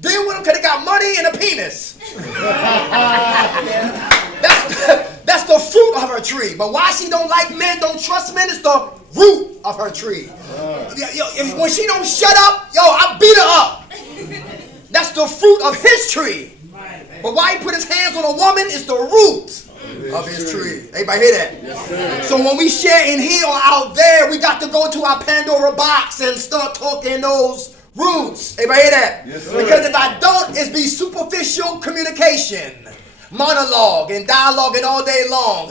Deal with them because they got money and a penis. That's the fruit of her tree. But why she don't like men, don't trust men, is the root of her tree. When she don't shut up, I beat her up. That's the fruit of his tree. But why he put his hands on a woman is the root of his tree. Everybody hear that? Yes, so when we share in here or out there, we got to go to our Pandora box and start talking those roots. Everybody hear that? Yes, because if I don't, it's be superficial communication. Monologue and dialoguing all day long.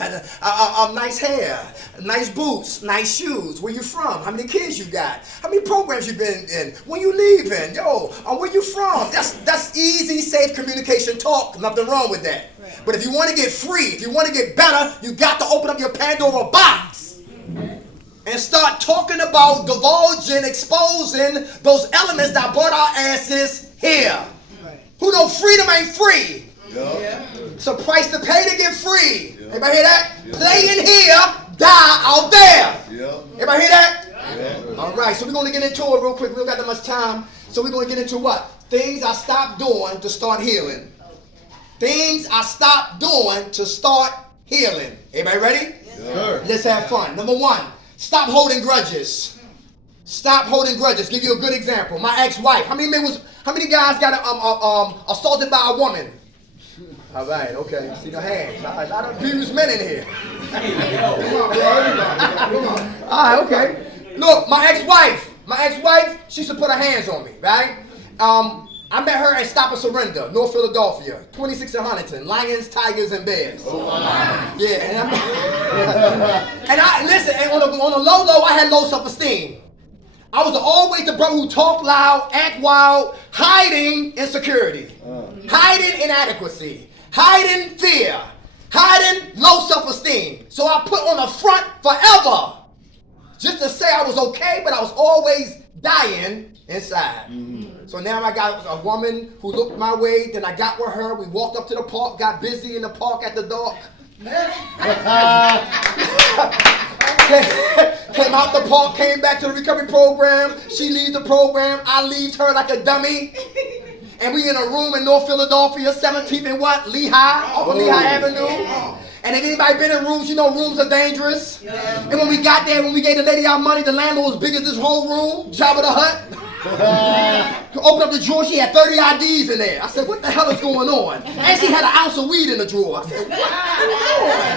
Nice hair, nice boots, nice shoes. Where you from? How many kids you got? How many programs you been in? When you leaving? Where you from? That's easy, safe communication talk. Nothing wrong with that. Right. But if you want to get free, if you want to get better, you got to open up your Pandora box and start talking about divulging, exposing those elements that brought our asses here. Right. Who know freedom ain't free? Yeah. It's a price to pay to get free. Yeah. Everybody hear that? Yeah. Play in here, die out there. Yeah. Everybody hear that? Yeah. All right, so we're going to get into it real quick. We don't got that much time. So we're going to get into what? Things I stopped doing to start healing. Things I stopped doing to start healing. Everybody ready? Yes. Let's have fun. Number one, stop holding grudges. Stop holding grudges. Give you a good example. My ex-wife. How many guys got assaulted by a woman? All right, okay. See the hands. A lot of abused men in here. All right, okay. Look, my ex-wife, she used to put her hands on me, right? I met her at Stop and Surrender, North Philadelphia, 26 in Huntington, Lions, Tigers, and Bears. Oh, wow. Yeah, and on the low, I had low self-esteem. I was always the brother who talked loud, act wild, hiding insecurity, hiding inadequacy, hiding fear, hiding low self-esteem. So I put on the front forever just to say I was okay, but I was always dying inside. Mm-hmm. So now I got a woman who looked my way, then I got with her, we walked up to the park, got busy in the park at the dark. Came out the park, came back to the recovery program. She leaves the program, I leave her like a dummy. And we in a room in North Philadelphia, 17th and what? Lehigh, off of Lehigh Avenue. And if anybody been in rooms, you know rooms are dangerous. Yeah. And when we got there, when we gave the lady our money, the landlord was big as this whole room, Jabba the Hutt. Open up the drawer, she had 30 IDs in there. I said, what the hell is going on? And she had an ounce of weed in the drawer. I said, what's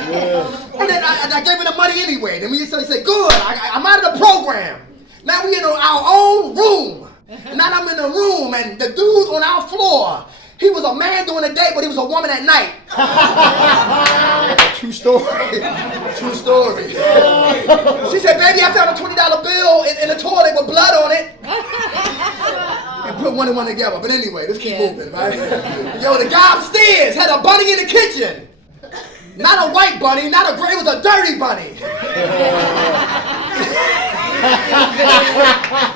going on? And then I gave her the money anyway. Then we said, good, I'm out of the program. Now we in our own room. And now I'm in the room, and the dude on our floor, he was a man during the day, but he was a woman at night. True story. True story. She said, baby, I found a $20 bill in the toilet with blood on it. And put one and one together. But anyway, let's keep moving, right? The guy upstairs had a bunny in the kitchen. Not a white bunny, not a gray, it was a dirty bunny.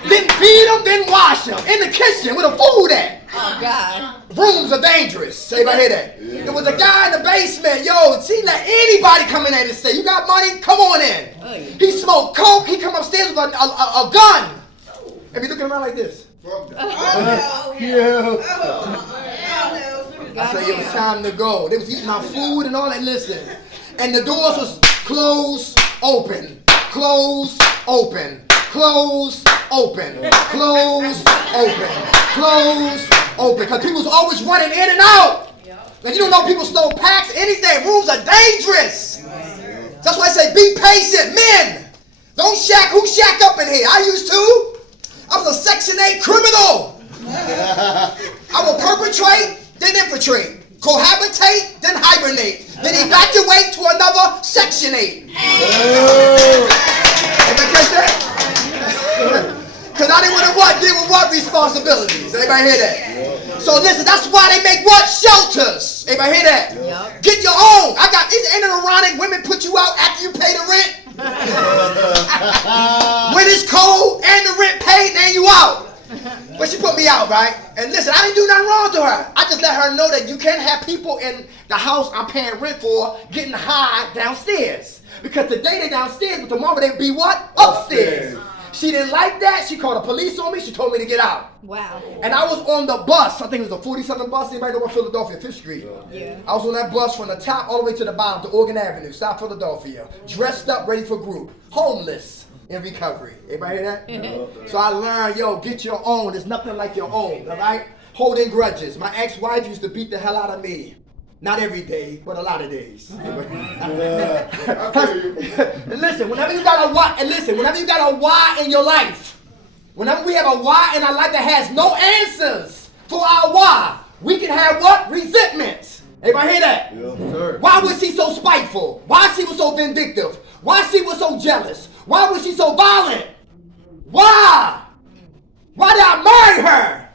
Didn't feed him, didn't wash him. In the kitchen with the food at. Oh, God. Rooms are dangerous. Everybody hear that? Yeah. There was a guy in the basement. She let anybody come in there and say, you got money? Come on in. Oh, yeah. He smoked coke. He come upstairs with a gun. And be looking around like this. I said, it was time to go. They was eating our food and all that. Listen. And the doors was closed, open. Close, open, close, open, close, open, close, open. Because people was always running in and out. And you don't know people stole packs, anything. Rooms are dangerous. That's why I say be patient. Men, don't shack. Who shacked up in here? I used to. I was a Section 8 criminal. I will perpetrate, then infiltrate. Cohabitate, then hibernate. Then evacuate to another Section 8. Everybody catch that? Because I didn't want to deal with what responsibilities? Everybody hear that? So listen, that's why they make what? Shelters. Everybody hear that? Yep. Get your own. Ain't it ironic women put you out after you pay the rent? When it's cold and the rent paid, then you out. But she put me out, right? And listen, I didn't do nothing wrong to her. I just let her know that you can't have people in the house I'm paying rent for getting high downstairs. Because today they downstairs, but tomorrow they be what? Upstairs. She didn't like that. She called the police on me. She told me to get out. Wow. And I was on the bus. I think it was a 47 bus. Anybody know what Philadelphia, 5th Street? Yeah. I was on that bus from the top all the way to the bottom, to Oregon Avenue, South Philadelphia. Dressed up, ready for group. Homeless, in recovery. Everybody hear that? So I learned, yo, get your own. There's nothing like your own, all right? Holding grudges. My ex-wife used to beat the hell out of me. Not every day, but a lot of days. Listen, whenever you got a why, and listen, whenever you got a why in your life, whenever we have a why in our life that has no answers for our why, we can have what? Resentment. Everybody hear that? Yeah. Why was she so spiteful? Why she was so vindictive? Why she was so jealous? Why was she so violent? Why? Why did I marry her?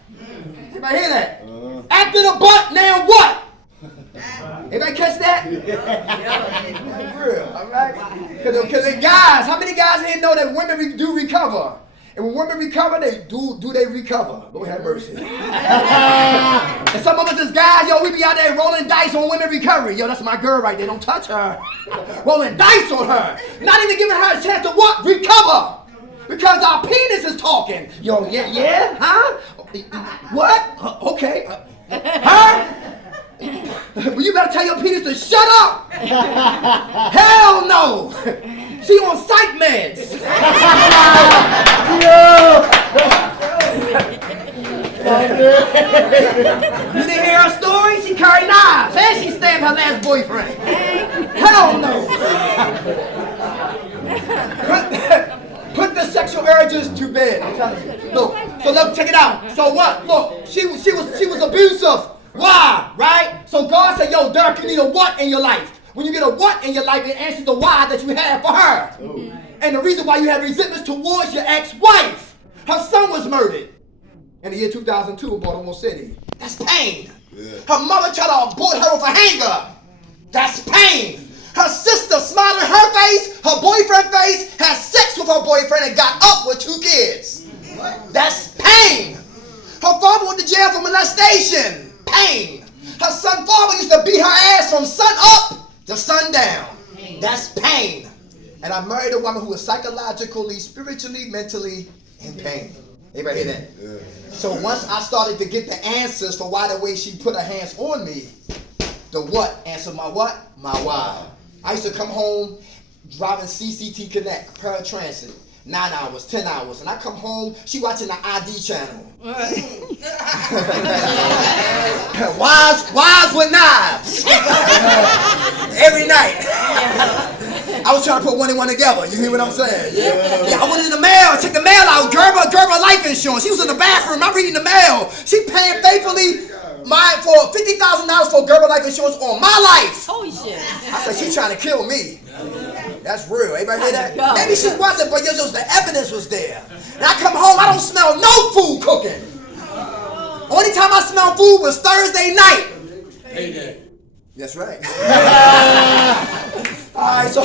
Everybody hear that? After the butt, now what? Anybody catch that? Real, all right? Because guys, how many guys here know that women do recover? And when women recover, they recover. Lord have mercy. And some of us as guys, yo, we be out there rolling dice on women recovery. Yo, that's my girl right there. Don't touch her. Rolling dice on her. Not even giving her a chance to what? Recover. Because our penis is talking. Yo, yeah, huh? What? Okay. Huh? Well, you better tell your penis to shut up. Hell no. She on psych meds. You didn't hear her story? She carried knives and she stabbed her last boyfriend. Hell no. Put the sexual urges to bed. I'm telling you. Look, so look, check it out. So what? Look, she was abusive. Why? Right? So God said, yo, Dirk, you need a what in your life? When you get a what in your life, it answers the why that you have for her. Oh. And the reason why you have resentments towards your ex-wife. Her son was murdered in the year 2002 in Baltimore City. That's pain. Yeah. Her mother tried to abort her with a hanger. That's pain. Her sister smiled in her face, her boyfriend face, had sex with her boyfriend and got up with 2 kids. What? That's pain. Her father went to jail for molestation. Pain. Her son father used to beat her ass from sun up to sundown. That's pain. And I married a woman who was psychologically, spiritually, mentally in pain. Anybody hear that? Yeah. So once I started to get the answers for why the way she put her hands on me, the what answered my what? My why. I used to come home driving CCT Connect, paratransit. 9 hours, 10 hours, and I come home, she watching the ID channel. Wives with knives. Every night. I was trying to put one and one together. You hear what I'm saying? Yeah. I went in the mail, check the mail out. Gerber life insurance. She was in the bathroom. I'm reading the mail. She paying faithfully for $50,000 for Gerber life insurance on my life. Holy shit. I said, she's trying to kill me. That's real. Everybody hear that? Maybe she wasn't, but just the evidence was there. And I come home, I don't smell no food cooking. Only time I smell food was Thursday night. Hey, that's right. All right, so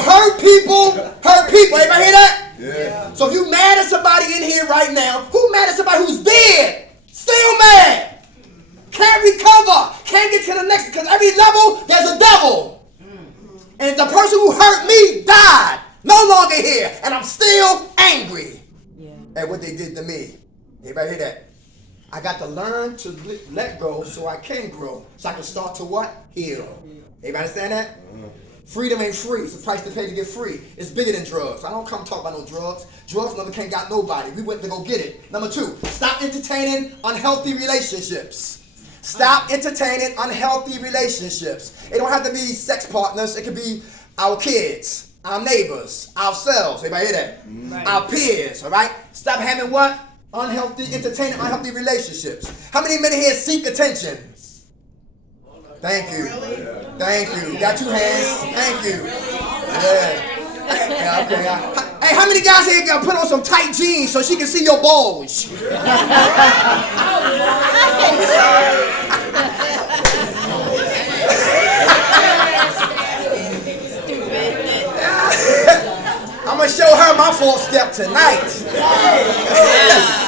hurt people. Everybody hear that? Yeah. So if you mad at somebody in here right now, who mad at somebody who's dead? Still mad. Can't recover. Can't get to the next, because every level, there's a devil. And the person who hurt me died, no longer here, and I'm still angry at what they did to me. Everybody hear that? I got to learn to let go so I can grow, so I can start to what? Heal. Everybody understand that? Freedom ain't free. It's the price to pay to get free. It's bigger than drugs. I don't come talk about no drugs. Drugs never can't got nobody. We went to go get it. Number 2, stop entertaining unhealthy relationships. Stop entertaining unhealthy relationships. It don't have to be sex partners. It could be our kids, our neighbors, ourselves. Everybody hear that? Right. Our peers, all right? Stop having what? Entertaining unhealthy relationships. How many men here seek attention? Thank you. Thank you. Got 2 hands. Thank you. Yeah. Okay. Hey, how many guys here got put on some tight jeans so she can see your bulge? I'm gonna show her my 4th step tonight.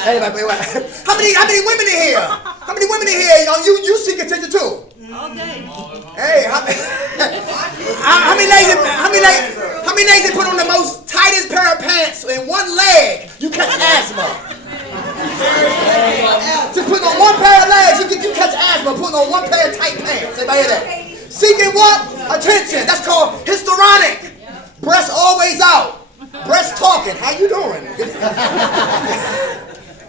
Hey, how many women in here? How many women in here? You seek attention too? All day. Hey, how many ladies put on the most tightest pair of pants in one leg, you catch asthma. Just putting on one pair of legs, you catch asthma. Putting on one pair of tight pants. Everybody hear that? Seeking what? Attention. That's called histrionic. Breast always out. Breast talking. How you doing?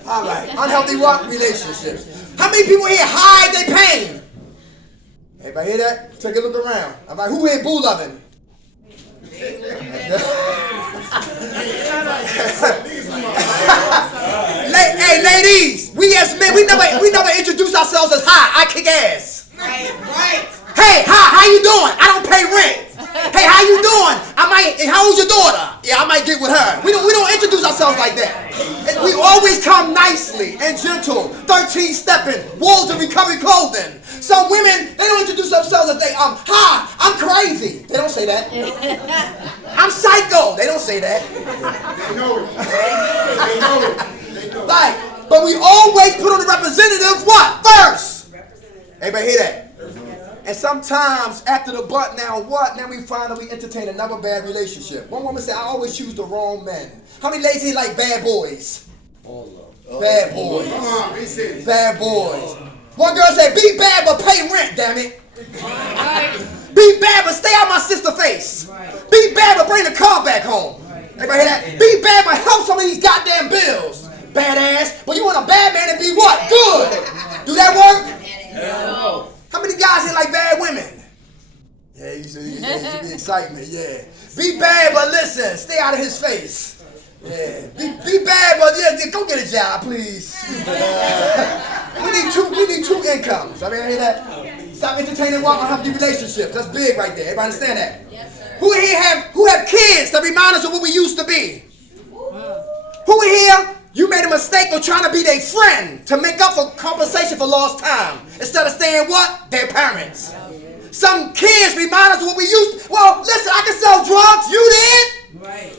All right. Unhealthy what? Relationships. How many people here hide their pain? Everybody hear that? Take a look around. I'm like, who here boo loving? Hey, ladies, we as men, we never introduce ourselves as hi, I kick ass. Right. Hey, hi, how you doing? I don't pay rent. Hey, how you doing? How old's your daughter? Yeah, I might get with her. We don't introduce ourselves like that. We always come nicely and gentle, 13 stepping, walls of recovery clothing. Some women, they don't introduce themselves as hi, I'm crazy. They don't say that. I'm psycho. They don't say that. They know it. Right. But we always put on the representative what? First. Everybody hear that? And sometimes after the but now what? Now we find that we entertain another bad relationship. One woman said, I always choose the wrong men. How many ladies here like bad boys? All of them. Bad boys. Bad boys. One girl said, be bad but pay rent, damn it. Be bad but stay out my sister's face. Be bad but bring the car back home. Everybody hear that? Be bad but help some of these goddamn bills. Badass. But you want a bad man to be what? Good. Do that work? No. How many guys here like bad women? Yeah, you should be excitement, yeah. Be bad, but listen, stay out of his face. Yeah. Be bad, but yeah, go get a job, please. We need two incomes. I mean, I hear that? Stop entertaining unhealthy relationships. That's big right there. Everybody understand that? Yes, sir. Who have kids that remind us of what we used to be? Who here? You made a mistake of trying to be their friend to make up for compensation for lost time. Instead of staying what? Their parents. Some kids remind us of what we used to. Well, listen, I can sell drugs. You did? Right.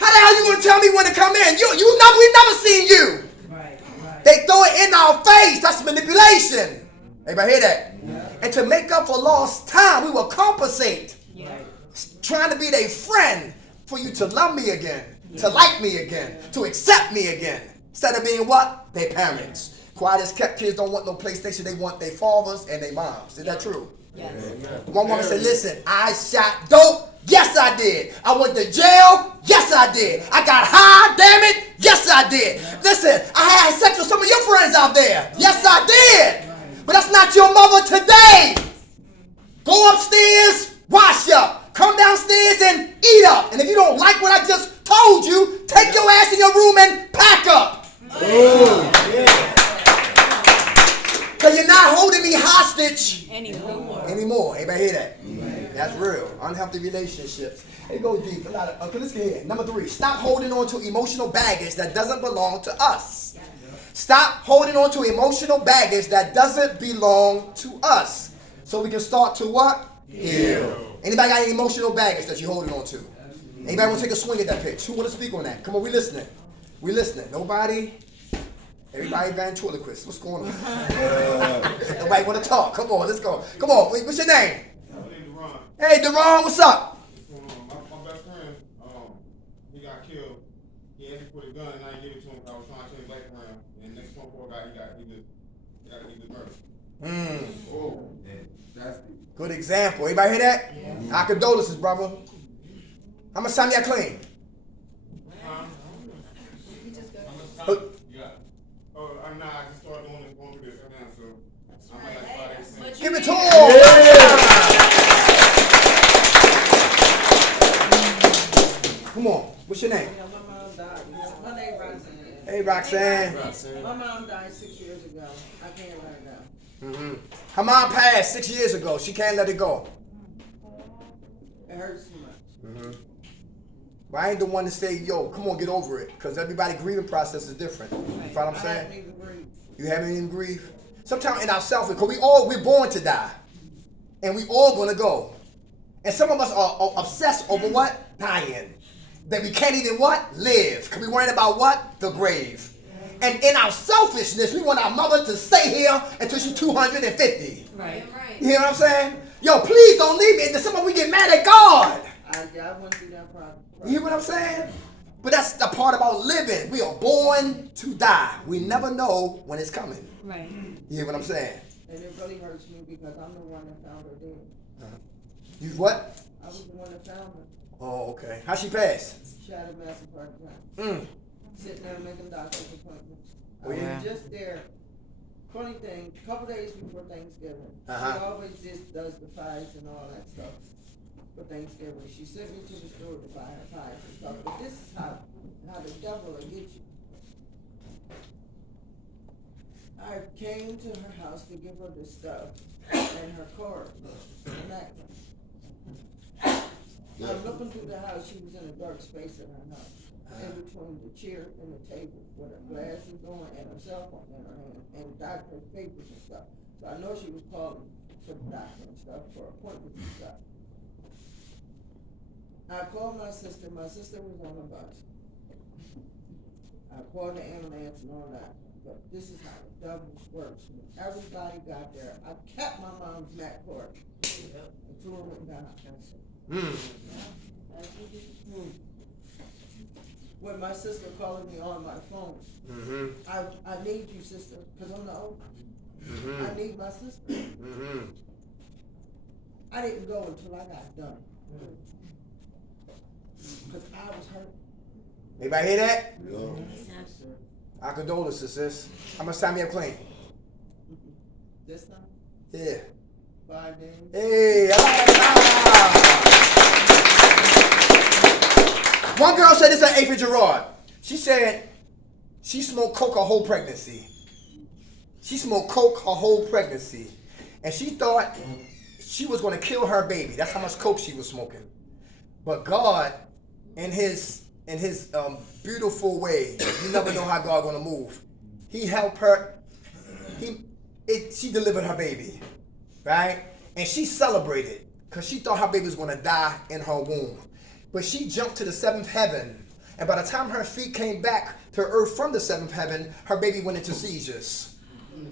How the hell you going to tell me when to come in? We never seen you. Right. They throw it in our face. That's manipulation. Everybody hear that? Yeah. And to make up for lost time, we will compensate. Right. Trying to be their friend for you to love me again. To like me again, to accept me again, instead of being what? Their parents. Quiet as kept kids don't want no PlayStation, they want their fathers and their moms. Is that true? Yes. One woman said, listen, I shot dope. Yes, I did. I went to jail. Yes, I did. I got high, damn it. Yes, I did. Listen, I had sex with some of your friends out there. Yes, I did. But that's not your mother today. Go upstairs, wash up. Come downstairs and eat up. And if you don't like what I just told you, take your ass in your room and pack up. Because you're not holding me hostage anymore. Everybody hear that? That's real. Unhealthy relationships. It goes deep. Okay, let's get here. Number 3, stop holding on to emotional baggage that doesn't belong to us. Stop holding on to emotional baggage that doesn't belong to us. So we can start to what? Heal. Anybody got any emotional baggage that you're holding on to? Anybody want to take a swing at that pitch? Who want to speak on that? Come on, we listening. We listening. Nobody? Everybody ventriloquist. What's going on? Nobody want to talk. Come on, let's go. Come on, what's your name? My name is Deron. Hey, Deron, what's up? What's going on? My best friend, he got killed. He had to put a gun and I didn't give it to him because I was trying to turn his life around. And the next 24 guy, he was murdered. Oh, that's good example. Everybody hear that? Yeah. Our condolences, brother. How much time y'all clean? I'm not. I just started going through this now, so I'm like 5 days. Give it to him. Yeah. Come on. What's your name? My mom died. My name is Roxanne. Hey, Roxanne. My mom died 6 years ago. I can't let her go. Her mom passed 6 years ago. She can't let it go. It hurts too much. But I ain't the one to say, yo, come on, get over it. Because everybody's grieving process is different. You know what I'm saying? haven't even grieved. You haven't even grieved? Sometimes in ourselves, because we're born to die. And we all gonna go. And some of us are obsessed over what? Dying. That we can't even what? Live. Because we're worrying about what? The grave. And in our selfishness, we want our mother to stay here until she's 250. Right. You hear what I'm saying? Yo, please don't leave me. And some of we get mad at God. I went through that problem. You hear what I'm saying? But that's the part about living. We are born to die. We never know when it's coming. Right. You hear what I'm saying? And it really hurts me because I'm the one that found her dead. You what? I was the one that found her. Oh, okay. How she passed? She had a massive heart attack. Sitting there making doctor's appointments. Oh, yeah. I was just there. Funny thing, a couple days before Thanksgiving. Uh-huh. She always just does the pies and all that stuff for Thanksgiving. She sent me to the store to buy her pies and stuff. But this is how the devil will get you. I came to her house to give her the stuff and her card and necklace. I'm looking through the house. She was in a dark space in her house, in between the chair and the table, with her glasses on and her cell phone in her hand, and doctor's papers and stuff. So I know she was calling for the doctor and stuff, for appointments and stuff. I called my sister. My sister was on a bus. I called the ambulance and all that. But this is how the devil works. When everybody got there, I kept my mom's Mac cord and threw him in the house. When my sister calling me on my phone, I need you, sister, because I'm the oldest. I need my sister. I didn't go until I got done. Because I was hurt. Anybody hear that? No. Our condolences, sis. How much time you have clean? This time? Yeah. 5 days. Hey, one girl said this at April Gerard. She said she smoked coke her whole pregnancy. She smoked coke her whole pregnancy. And she thought she was going to kill her baby. That's how much coke she was smoking. But God, in his beautiful way, you never know how God going to move. He helped her. She delivered her baby, right? And she celebrated because she thought her baby was going to die in her womb. But she jumped to the seventh heaven. And by the time her feet came back to earth from the seventh heaven, her baby went into seizures.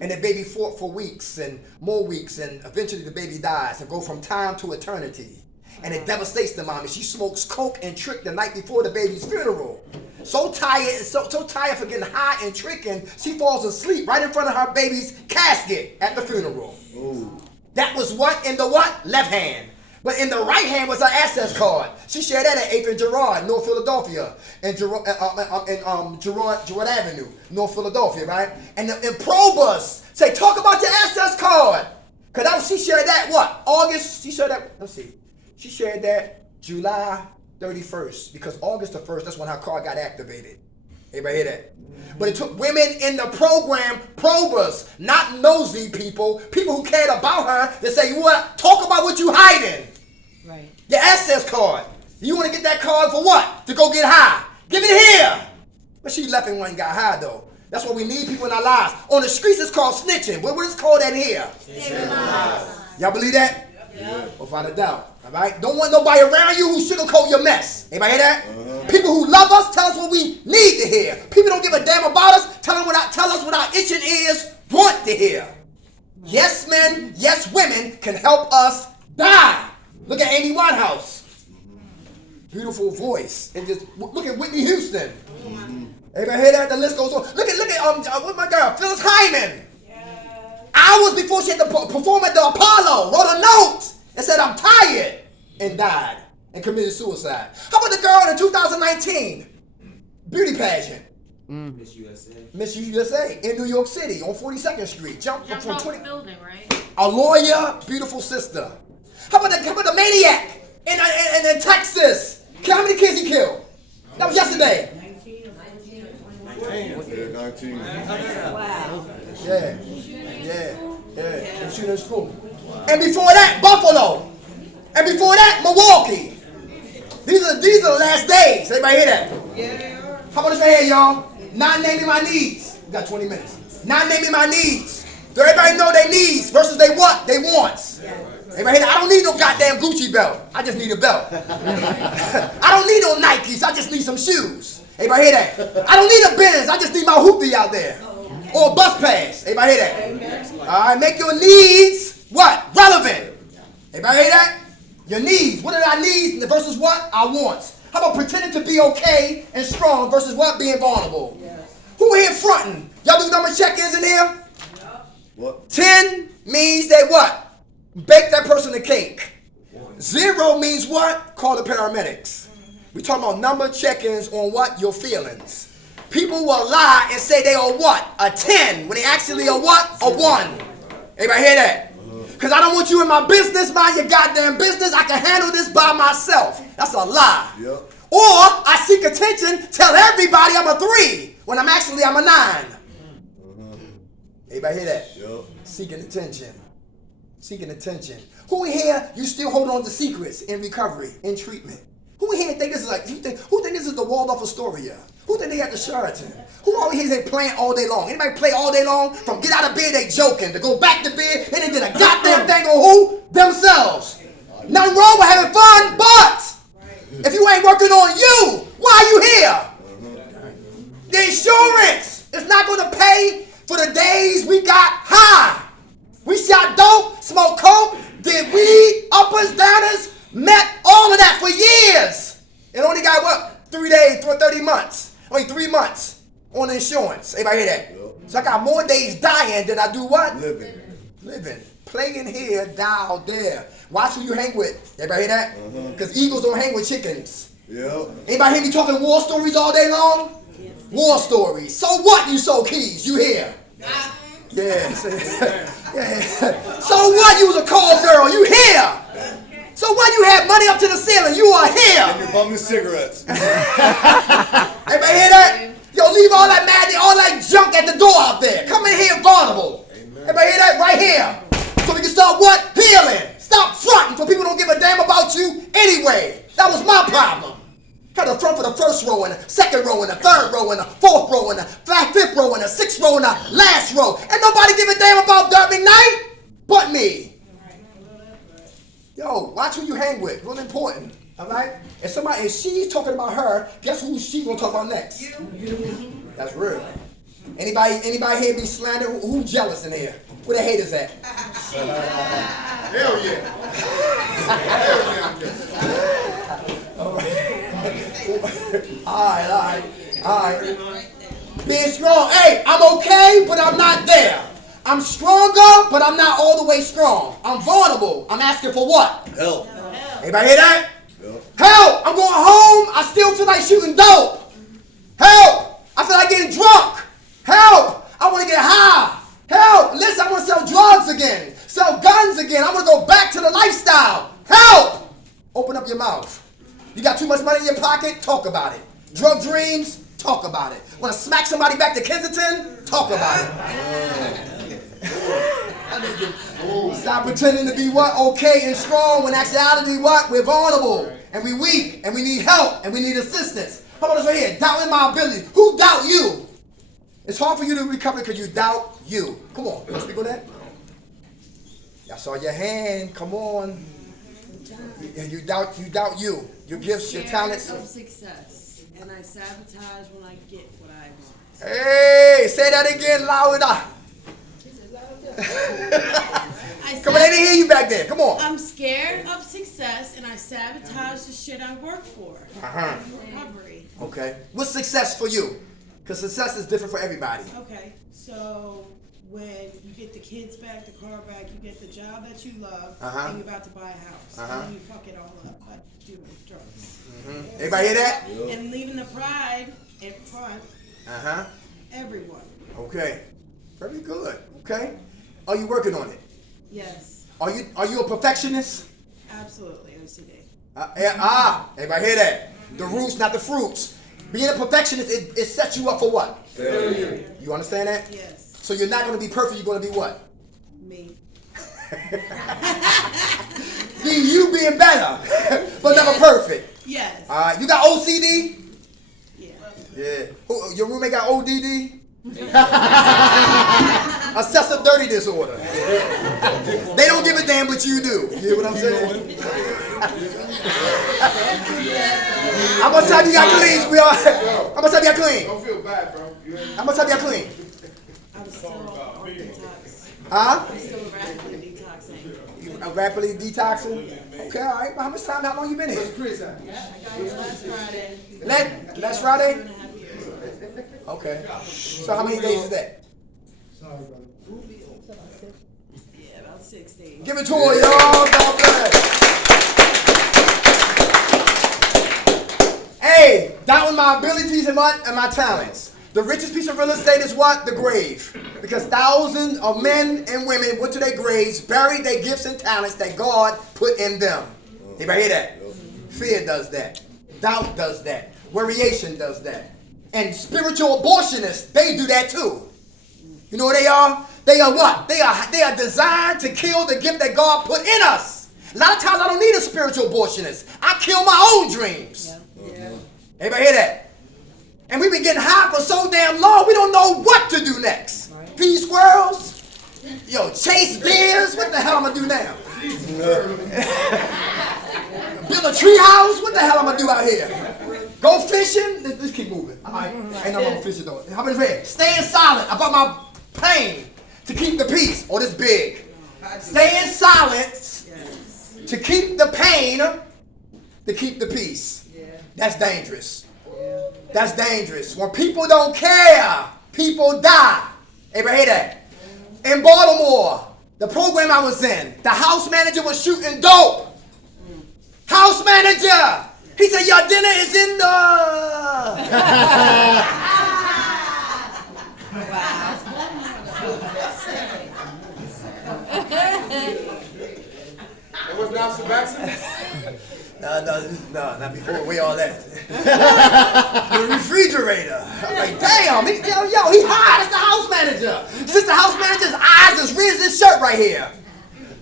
And the baby fought for weeks and more weeks, and eventually the baby dies and go from time to eternity. And it devastates the mom. And she smokes coke and trick the night before the baby's funeral. So tired, so tired for getting high and tricking, she falls asleep right in front of her baby's casket at the funeral. Ooh. That was what in the what? Left hand. But in the right hand was her access card. She shared that at 8th and Gerard, North Philadelphia, and Gerard Avenue, North Philadelphia, right? And Probus say, talk about your access card. Because she shared that, what? August, she shared that, let's see. She shared that July 31st, because August the 1st, that's when her card got activated. Everybody hear that? But it took women in the program, probers, not nosy people who cared about her, to say, you what? Talk about what you hiding. Right. Your access card. You want to get that card for what? To go get high. Give it here. But she left and went and got high, though. That's what we need people in our lives. On the streets, it's called snitching. What is called that here? Y'all believe that? Yeah. Without a doubt. All right? Don't want nobody around you who sugarcoat your mess. Anybody hear that? People who love us tell us what we need to hear. People don't give a damn about us. Tell us what our itching ears want to hear. Yes, men, yes, women can help us die. Look at Amy Winehouse. Beautiful voice. And just look at Whitney Houston. Everybody hear that? The list goes on. Look at what's my girl? Phyllis Hyman. Hours before she had to perform at the Apollo, wrote a note and said, I'm tired, and died and committed suicide. How about the girl in the 2019 beauty pageant? Miss USA. Miss USA in New York City on 42nd Street. Jumped from off 20. the building, right? A lawyer, beautiful sister. How about the maniac in Texas? How many kids he killed? That was yesterday. 19. Wow. Yeah. And shooting in school. And before that, Buffalo. And before that, Milwaukee. These are the last days. Everybody hear that? Yeah. How about this right here, y'all? Not naming my needs. We got 20 minutes. Not naming my needs. Do everybody know their needs versus they what? They wants. Everybody hear that? I don't need no goddamn Gucci belt. I just need a belt. I don't need no Nikes. I just need some shoes. Everybody hear that? I don't need a Benz. I just need my hoopty out there. Or a bus pass. Everybody hear that? All right, make your needs what? Relevant. Everybody hear that? Your needs. What are our needs versus what? Our wants. How about pretending to be okay and strong versus what? Being vulnerable. Yes. Who here fronting? Y'all do number check-ins in here? What? 10 means they what? Bake that person a cake. 0 means what? Call the paramedics. We talking about number check-ins on what? Your feelings. People will lie and say they are what? A 10 when they actually are what? A 1. Everybody hear that? Because I don't want you in my business, mind your goddamn business. I can handle this by myself. That's a lie. Yep. Or I seek attention, tell everybody I'm a 3 when I'm a 9. Everybody hear that? Yep. Seeking attention. Seeking attention. Who in here you still hold on to secrets in recovery, in treatment? Who in here think this is like, who think this is the Waldorf Astoria? Who think they got the Sheraton? Who always here they playing all day long? Anybody play all day long? From get out of bed, they joking. To go back to bed, and they did a goddamn thing on who? Themselves. Nothing wrong with having fun, but if you ain't working on you, why are you here? The insurance is not going to pay for the days we got high. We shot dope, smoked coke, did weed, uppers, downers, met all of that for years. And only got what? 3 days, 30 months. Only 3 months on insurance. Everybody hear that? Yep. So I got more days dying than I do what? Living. Playing here, die out there. Watch who you hang with. Everybody hear that? Because eagles don't hang with chickens. Yep. Anybody hear me talking war stories all day long? War stories. So what, you sold keys? You here? Yeah. Yeah. So what, you was a call girl? You here? So what, you had money up to the ceiling? You are here. And you're bumming cigarettes. Everybody hear that? Yo, leave all that madness, all that junk at the door out there. Come in here vulnerable. Everybody hear that? Right here. So we can start what? Healing. Stop fronting for people who don't give a damn about you anyway. That was my problem. Had to front for the first row and the second row and the third row and the fourth row and the fifth row and the sixth row and the last row. And nobody give a damn about Dirt McKnight but me. Yo, watch who you hang with. Really important. All right? If she's talking about her, guess who she gonna talk about next? You. That's real. Anybody here be slandered? Who jealous in here? Where the haters at? Hell yeah. Hell yeah. All right. Being strong. Hey, I'm okay, but I'm not there. I'm stronger, but I'm not all the way strong. I'm vulnerable. I'm asking for what? Help. Anybody hear that? Yep. Help! I'm going home. I still feel like shooting dope. Help! I feel like getting drunk. Help! I want to get high. Help! Listen, I want to sell drugs again. Sell guns again. I want to go back to the lifestyle. Help! Open up your mouth. You got too much money in your pocket? Talk about it. Drug dreams? Talk about it. Want to smack somebody back to Kensington? Talk about it. Stop pretending to be what? Okay and strong when actuality what? We're vulnerable and we weak and we need help and we need assistance. How about this right here? Doubting my ability. Who doubt you? It's hard for you to recover because you doubt you. Come on. You want to speak on that? I saw your hand. Come on. You doubt you. Your gifts, your talents. Of success, and I sabotage when I get what I want. Hey, say that again louder. Come on, they didn't hear you back there. Come on. I'm scared of success, and I sabotage the shit I work for. Recovery. Okay. What's success for you? Because success is different for everybody. Okay, so when you get the kids back, the car back, you get the job that you love, and you're about to buy a house, and then you fuck it all up by doing drugs. Everybody hear that? And leaving the pride in front. Everyone. Okay. Very good. Okay. Are you working on it? Yes. Are you a perfectionist? Absolutely. OCD. Everybody hear that? The roots, not the fruits. Being a perfectionist, it sets you up for what? Failure. You understand that? Yes. So you're not going to be perfect. You're going to be what? Me. You being better, but never perfect. Yes. You got OCD? Yeah. Yeah. Your roommate got ODD? Obsessive dirty disorder. They don't give a damn, but you do. You hear what I'm saying? How much time you got clean, sweetheart? How much time you got clean? Don't feel bad, bro. How much time you got clean? I'm still on detox. Huh? I'm still rapidly detoxing. rapidly detoxing? Okay, all right. Well, how much time? How long you been here? Last Friday. Last Friday? 2.5 years. Okay. So how many days is that? Yeah, about 6 days. Give it to her, y'all. God bless. Hey, doubting my abilities and my talents. The richest piece of real estate is what? The grave. Because thousands of men and women went to their graves, buried their gifts and talents that God put in them. Anybody hear that? Fear does that. Doubt does that. Variation does that. And spiritual abortionists, they do that too. You know what they are? They are what? They are designed to kill the gift that God put in us. A lot of times I don't need a spiritual abortionist. I kill my own dreams. Yeah. Anybody hear that? And we've been getting high for so damn long, we don't know what to do next. Right. Pea squirrels? Yo, chase deers? What the hell am I going to do now? Build a tree house? What the hell am I going to do out here? Go fishing? Let's keep moving. All right. Ain't no wrong fishing though. How about this red? Staying silent about my pain to keep the peace. Oh, this big. Staying silent to keep the pain, to keep the peace. That's dangerous. That's dangerous. When people don't care, people die. Everybody hear that? In Baltimore, the program I was in, the house manager was shooting dope. House manager! He said, your dinner is in the... That was not Sebastian. No, not before. Where all that? The refrigerator. I'm like, damn, he high. That's the house manager. Since the house manager's eyes is red as his shirt right here.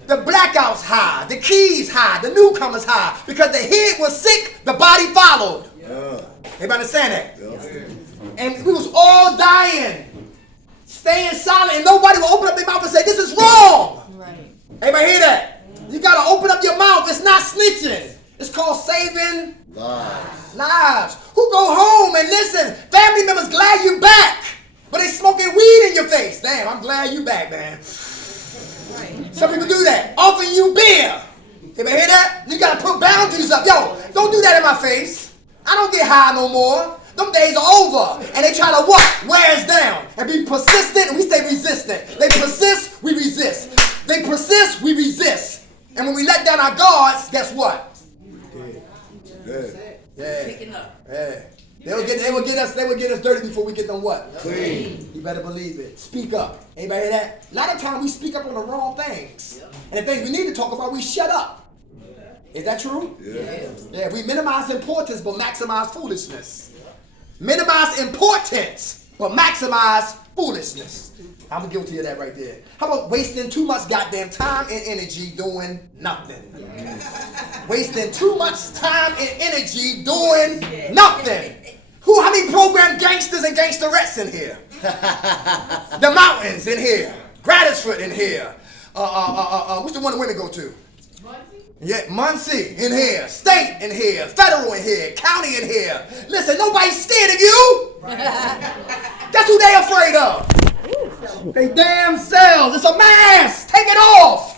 The blackout's high. The keys high. The newcomer's high. Because the head was sick, the body followed. Everybody understand that? And we was all dying. Staying silent, and nobody will open up their mouth and say, this is wrong. Right. Everybody hear that? You got to open up your mouth. It's not snitching. It's called saving lives. Who go home and listen, family members glad you back, but they smoking weed in your face. Damn, I'm glad you back, man. Some people do that. Offering you beer. Anybody hear that? You got to put boundaries up. Yo, don't do that in my face. I don't get high no more. Them days are over. And they try to what? Wear us down. And be persistent, and we stay resistant. They persist, we resist. They persist, we resist. And when we let down our guards, guess what? Yeah. Yeah. They will get us dirty before we get them what? Clean. You better believe it. Speak up. Anybody hear that? A lot of times we speak up on the wrong things. And the things we need to talk about, we shut up. Is that true? Yeah. We minimize importance but maximize foolishness. Minimize importance but maximize foolishness. I'm guilty of that right there. How about wasting too much goddamn time and energy doing nothing? Wasting too much time and energy doing nothing. How many programmed gangsters and gangsterettes in here? The Mountains in here. Gratisfoot in here. What's the one the women go to? Yeah, Muncie in here. State in here. Federal in here. County in here. Listen, nobody's scared of you. That's who they afraid of. They damn selves. It's a mask. Take it off.